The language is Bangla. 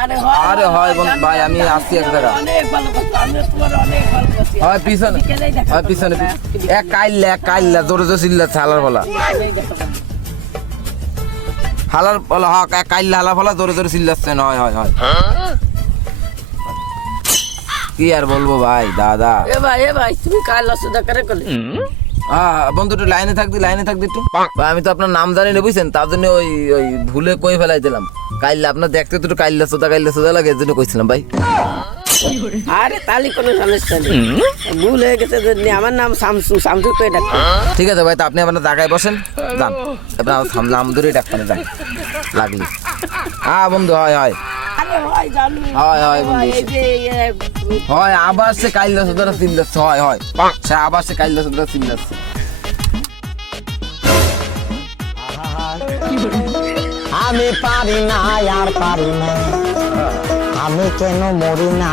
আরে হয় বন্ধু ভাই, আমি আসছি এক জায়গা। হয় পিছনে, হয় পিছনে এক কাইল্লা জোরে জোরে চিল্লাচ্ছে হালার বলা, হালার বলা হক এক কাইল্লা হালা ফলা জোরে জোরে চিল্লাচ্ছেন। হয় হয় হয়, কি আর বলবো ভাই দাদা। ভাই তুমি কাল অসুবিধা করে করলে বন্ধু একটু লাইনে থাকবি একটু। ভাই, আমি তো আপনার নাম জানি না বুঝছেন, তার জন্য ওই ওই ভুলে কই ফেলাই দিলাম। কাইল্লা আপনার দেখতে তো একটু কাইল্লা সোদা লাগে, এর জন্য কইছিলাম ভাই। আরে তালি কোনো সমস্যা নেই, ভুল হয়ে গেছে। আমার নাম শামসু করে ডাকতে। ঠিক আছে ভাই, তা আপনি আপনার জায়গায় বসেন, যান আপনার নাম ধরেই ডাকবেন, যান লাগলি। বন্ধু হয় হয় হয় হয় বন্ধু, হয় আবার সে কাইল্লা সোদা চিল্লাচ্ছে। হয় হয়, সে আবার সে কাইল্লা সোদা চিল্লাচ্ছে। আমি পারি না আর পারি না, আমি কেন মরি না।